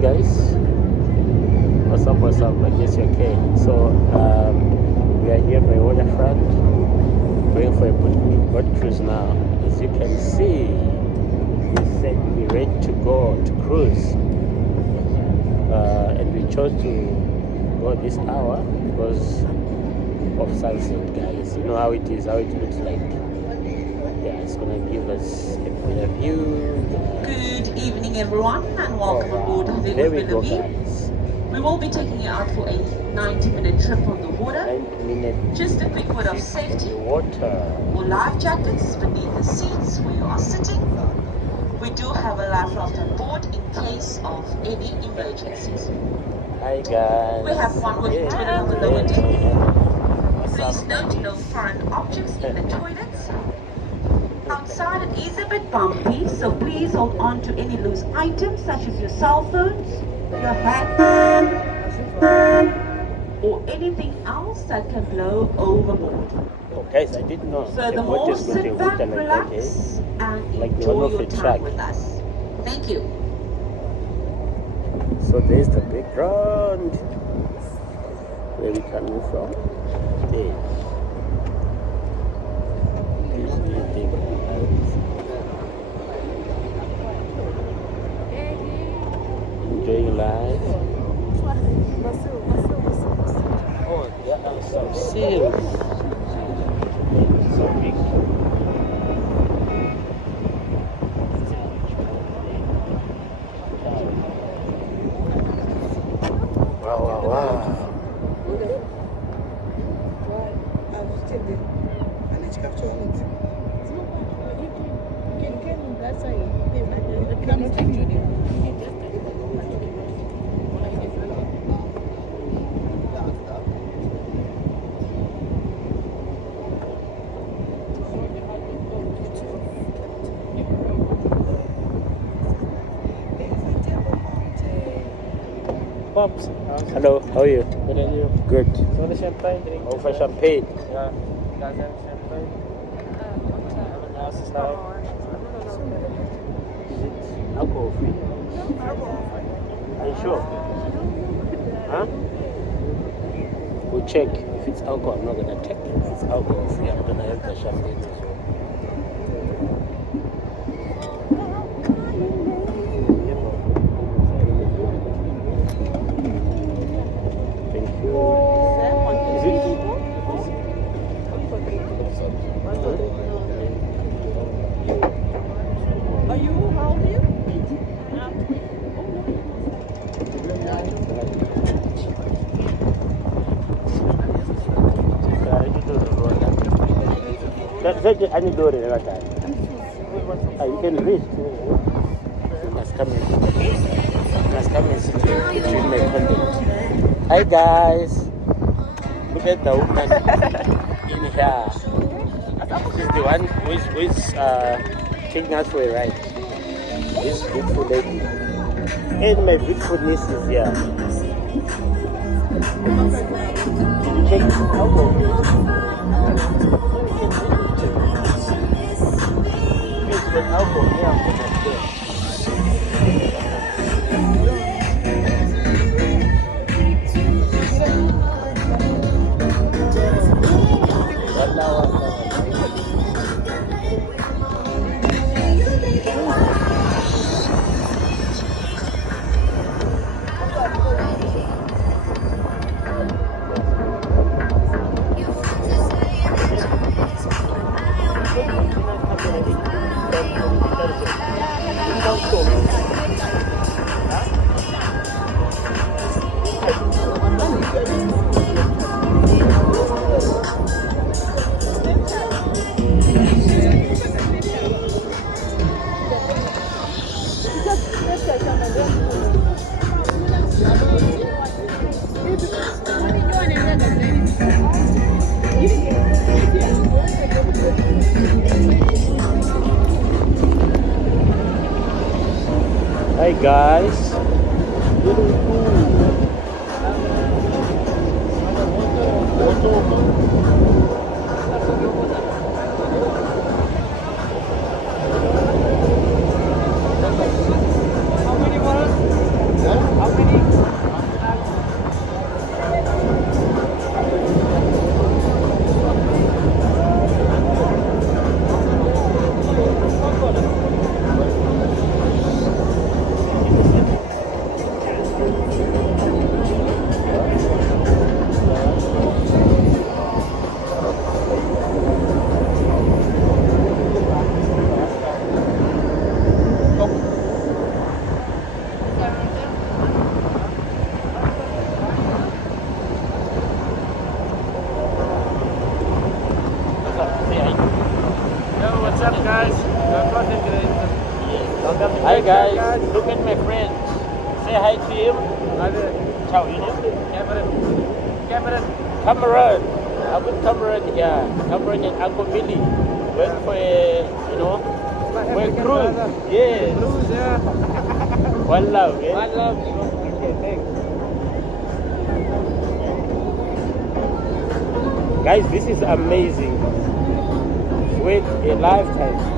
guys? What's up, what's up? I guess you're okay. So we are here by waterfront, going for a boat cruise now. As you can see, we said we're ready to go to cruise, and we chose to go this hour because of sunset, guys. You know how it is, how it looks like. Yeah, it's gonna give us a better view. Good evening, everyone, and welcome aboard the There we go, Urbanavi. guys. We will be taking you out for a 90-minute trip on the water. 90-minute Just a quick word of safety. water. Or life jackets beneath the seats where you are sitting. We do have a life raft on board in case of any emergencies. Hi guys. We have one with toilet on the lower deck. Please note no foreign objects in the toilets. Outside it is a bit bumpy, so please hold on to any loose items such as your cell phones, your hats, or anything else that can blow overboard. Oh, guys, I didn't know the Furthermore, boat is going to sit water back, like that, relax, eh? and Like the enjoy one off your the time track. with us. Thank you. So there's the background where we coming from. There. This is the background. Enjoying life. Oh, there are some sails. So big. Wow, wow, wow. Pops. Hello, how are you? Good and you? Good. So the champagne drink? Oh, for champagne. Yeah. Guys have champagne? Last time. Is it alcohol free? Are you sure? Huh? We'll check. If it's alcohol, I'm not gonna take it. If it's alcohol free, I'm gonna have the champagne as well. Thank you. Is it? Are you, how old are you? Any door in that time. You can read. You must come in. You must come and sit between my content. Hi guys. Look at the woman in here. She's the one who is taking us for a ride. This beautiful lady. And my beautiful niece is here. Did you check the alcohol? With alcohol, yeah. Hi guys. How many for us? Say hi to him. I will. Ciao, your name? Cameron. Cameron. Uncle Cameron, yeah. Cameron and Uncle Billy went for a, for a cruise. Yes. Cruise, yeah. One love, yeah? One love. Okay, thanks. Guys, this is amazing. Wait a lifetime.